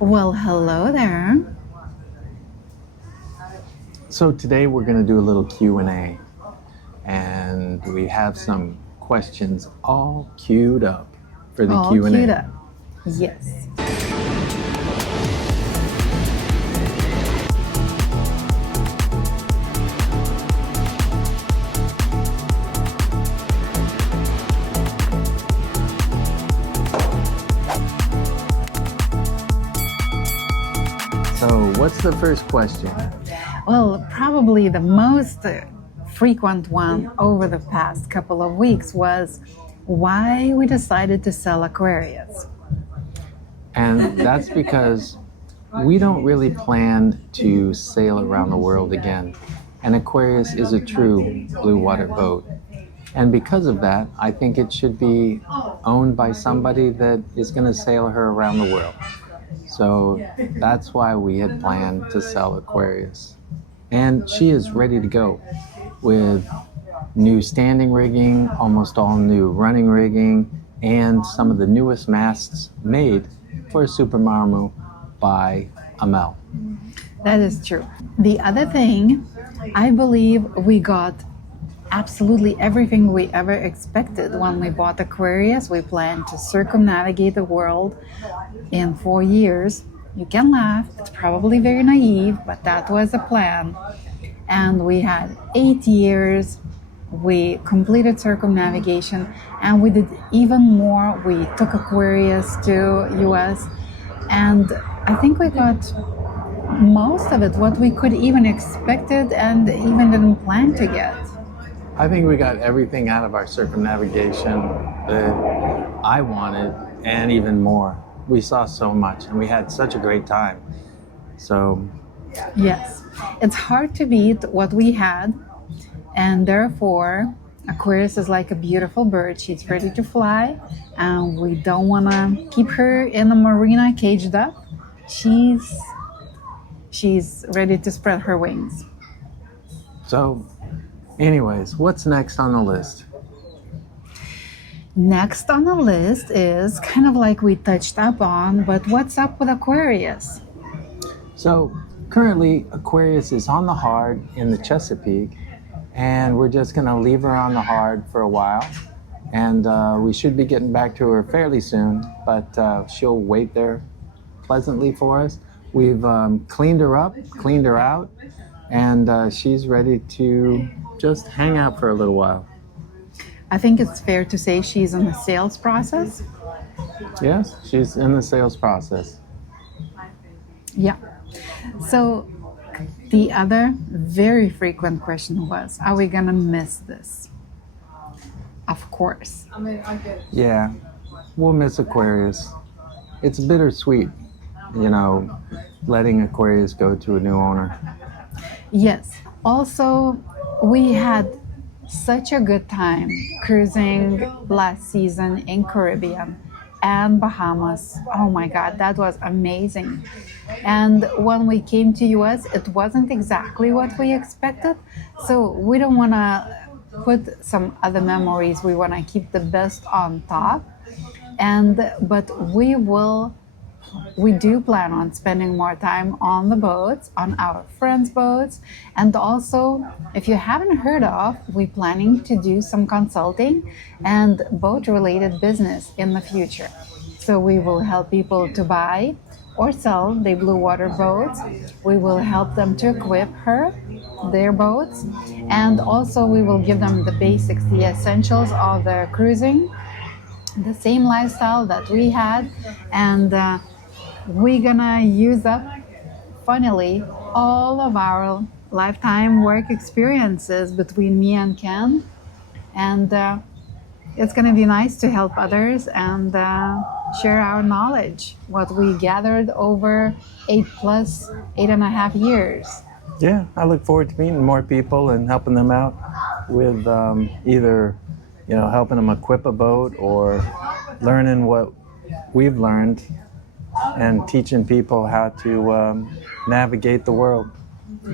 Well, hello there. So today we're going to do a little Q&A, and we have some questions all queued up for the All Q&A. queued up. Yes. So what's the first question? Well, probably the most frequent one over the past couple of weeks was why we decided to sell Aquarius. And that's because we don't really plan to sail around the world again. And Aquarius is a true blue water boat. And because of that, I think it should be owned by somebody that is going to sail her around the world. So that's why we had planned to sell Aquarius. And she is ready to go with new standing rigging, almost all new running rigging, and some of the newest masts made for Supermarmu by Amel. That is true. The other thing, I believe we got absolutely everything we ever expected when we bought Aquarius. We planned to circumnavigate the world in 4 years. You can laugh, it's probably very naive, but that was the plan. And we had 8 years. We completed circumnavigation, and we did even more. We took Aquarius to US, and I think we got most of it, what we could even expected and even didn't plan to get. I think we got everything out of our circumnavigation that I wanted, and even more. We saw so much, and we had such a great time. So, Yes, it's hard to beat what we had, and therefore Aquarius is like a beautiful bird. She's ready to fly, and we don't want to keep her in a marina caged up. She's ready to spread her wings. so anyways, what's next on the list? Next on the list is kind of like we touched up on, but what's up with Aquarius? So currently, Aquarius is on the hard in the Chesapeake, and we're just going to leave her on the hard for a while. And we should be getting back to her fairly soon, but she'll wait there pleasantly for us. We've cleaned her up, cleaned her out, and she's ready to just hang out for a little while. I think it's fair to say she's in the sales process. Yes, she's in the sales process. Yeah. So the other very frequent question was, are we going to miss this? Of course. Yeah, we'll miss Aquarius. It's bittersweet, letting Aquarius go to a new owner. Yes. Also, we had such a good time cruising last season in Caribbean and Bahamas. Oh my God, that was amazing. And when we came to US, it wasn't exactly what we expected. So we don't want to put some other memories. We want to keep the best on top. But we do plan on spending more time on the boats, on our friends' boats. And also, if you haven't heard of, we're planning to do some consulting and boat-related business in the future. So we will help people to buy or sell their blue water boats. We will help them to equip their boats. And also we will give them the basics, the essentials of their cruising, the same lifestyle that we had. And we're gonna use up, funnily, all of our lifetime work experiences between me and Ken. And it's gonna be nice to help others and share our knowledge, what we gathered over 8.5 years. Yeah, I look forward to meeting more people and helping them out with either, helping them equip a boat or learning what we've learned and teaching people how to navigate the world.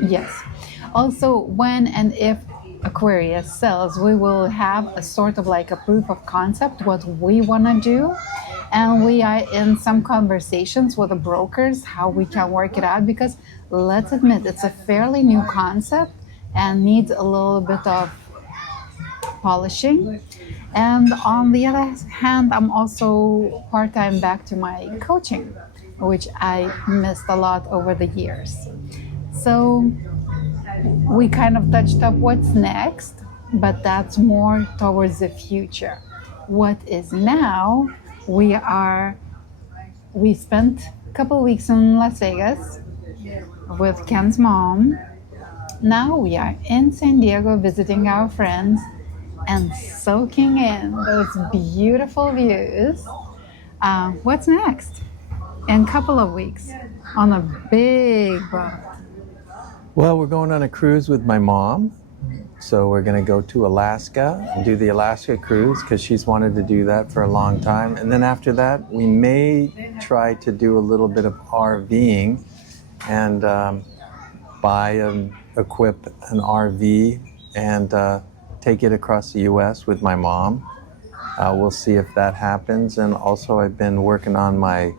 Yes. Also, when and if Aquarius sells, we will have a sort of like a proof of concept, what we want to do. And we are in some conversations with the brokers how we can work it out because let's admit it's a fairly new concept and needs a little bit of polishing. And on the other hand, I'm also part time back to my coaching, which I missed a lot over the years. So we kind of touched up what's next, but that's more towards the future. What is now, we spent a couple weeks in Las Vegas with Ken's mom. Now we are in San Diego visiting our friends and soaking in those beautiful views. What's next? In a couple of weeks on a big boat. Well, we're going on a cruise with my mom. So we're going to go to Alaska and do the Alaska cruise because she's wanted to do that for a long time. And then after that, we may try to do a little bit of RVing and equip an RV and take it across the U.S. with my mom. We'll see if that happens. And also I've been working on my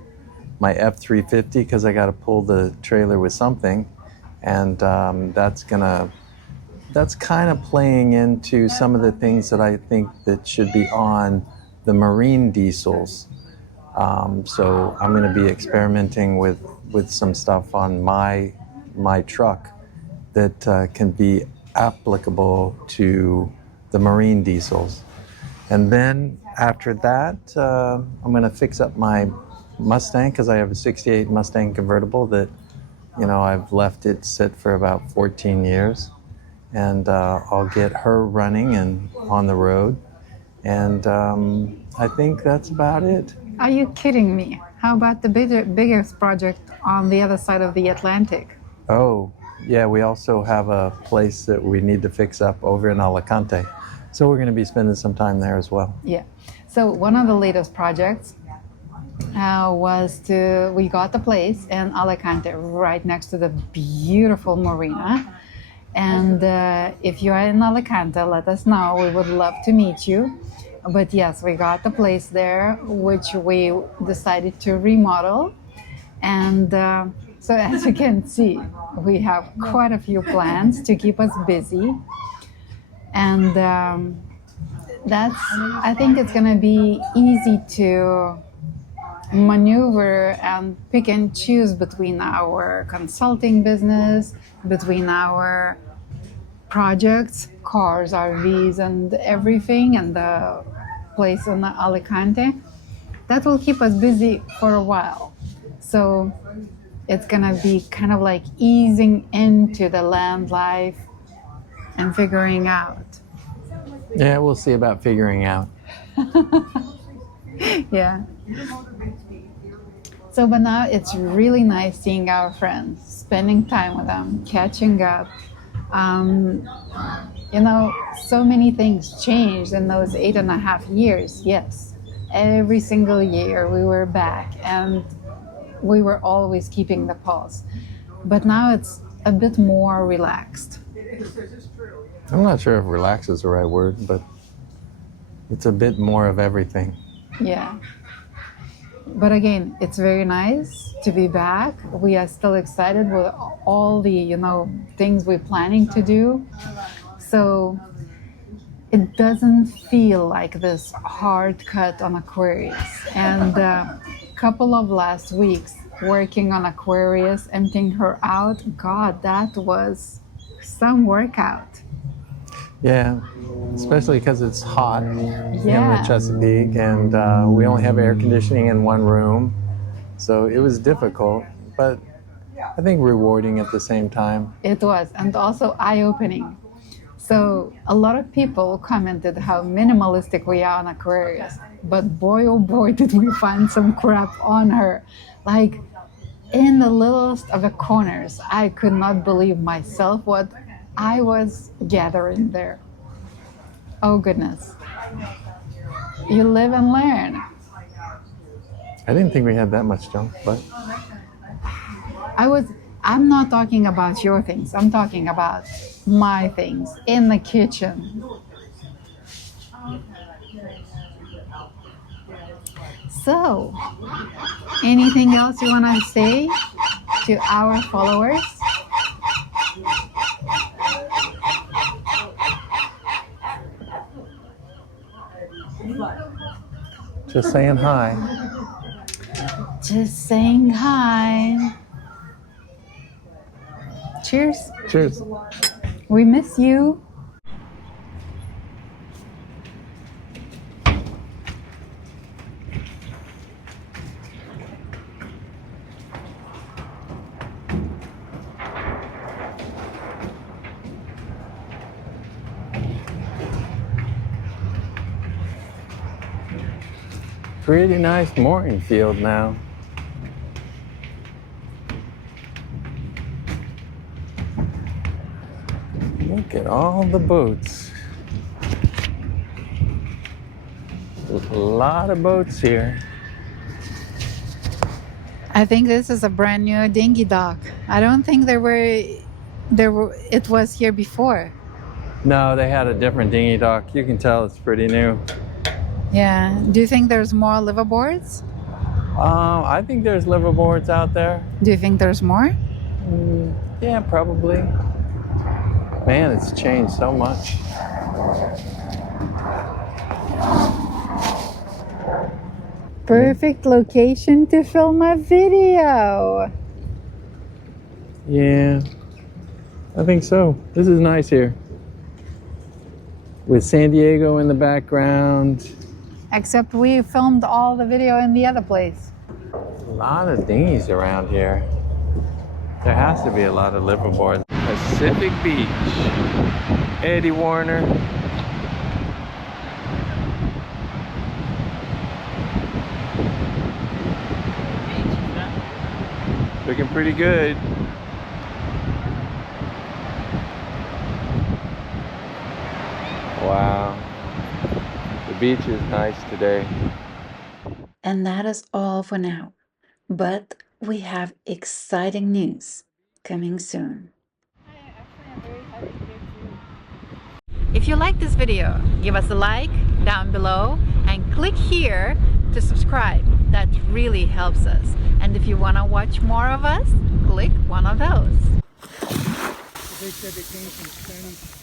F-350 because I got to pull the trailer with something. And that's kind of playing into some of the things that I think that should be on the marine diesels. So I'm going to be experimenting with some stuff on my truck that can be applicable to the marine diesels. And then after that, I'm going to fix up my Mustang because I have a 68 Mustang convertible that, I've left it sit for about 14 years. And I'll get her running and on the road. And I think that's about it. Are you kidding me? How about the biggest project on the other side of the Atlantic? Oh, yeah, we also have a place that we need to fix up over in Alicante. So we're going to be spending some time there as well. Yeah. So one of the latest projects we got the place in Alicante right next to the beautiful marina. And if you are in Alicante, let us know. We would love to meet you. But yes, we got the place there, which we decided to remodel. And so as you can see, we have quite a few plans to keep us busy. And I think it's going to be easy to maneuver and pick and choose between our consulting business, between our projects, cars, RVs, and everything, and the place in Alicante. That will keep us busy for a while. So it's gonna be kind of like easing into the land life and figuring out. Yeah, we'll see about figuring out. Yeah. So, but now it's really nice seeing our friends, spending time with them, catching up. So many things changed in those 8.5 years. Yes, every single year we were back and we were always keeping the pulse. But now it's a bit more relaxed. I'm not sure if relax is the right word, but it's a bit more of everything. Yeah. But again, it's very nice to be back. We are still excited with all the, things we're planning to do. So it doesn't feel like this hard cut on Aquarius. And a couple of last weeks working on Aquarius, emptying her out, God, that was some workout. Yeah, especially because it's hot in Yeah. the Chesapeake, and we only have air conditioning in one room, so it was difficult, but I think rewarding at the same time. It was, and also eye-opening. So a lot of people commented how minimalistic we are on Aquarius, but boy, oh boy, did we find some crap on her. Like in the littlest of the corners, I could not believe myself what I was gathering there. Oh goodness. You live and learn. I didn't think we had that much junk, but I'm not talking about your things. I'm talking about my things in the kitchen. So, anything else you want to say to our followers? Just saying hi. Just saying hi. Cheers. Cheers. We miss you. Pretty nice mooring field now. Look at all the boats. A lot of boats here. I think this is a brand new dinghy dock. I don't think it was here before. No, they had a different dinghy dock. You can tell it's pretty new. Yeah. Do you think there's more liveaboards? I think there's liveaboards out there. Do you think there's more? Yeah, probably. Man, it's changed so much. Perfect location to film a video. Yeah, I think so. This is nice here. With San Diego in the background. Except we filmed all the video in the other place. A lot of dinghies around here. There has to be a lot of liveaboards. Pacific Beach. Eddie Warner. Looking pretty good. Wow. The beach is nice today. And that is all for now. But we have exciting news coming soon. If you like this video, give us a like down below and click here to subscribe. That really helps us. And if you want to watch more of us, click one of those. They said they came from Spanish.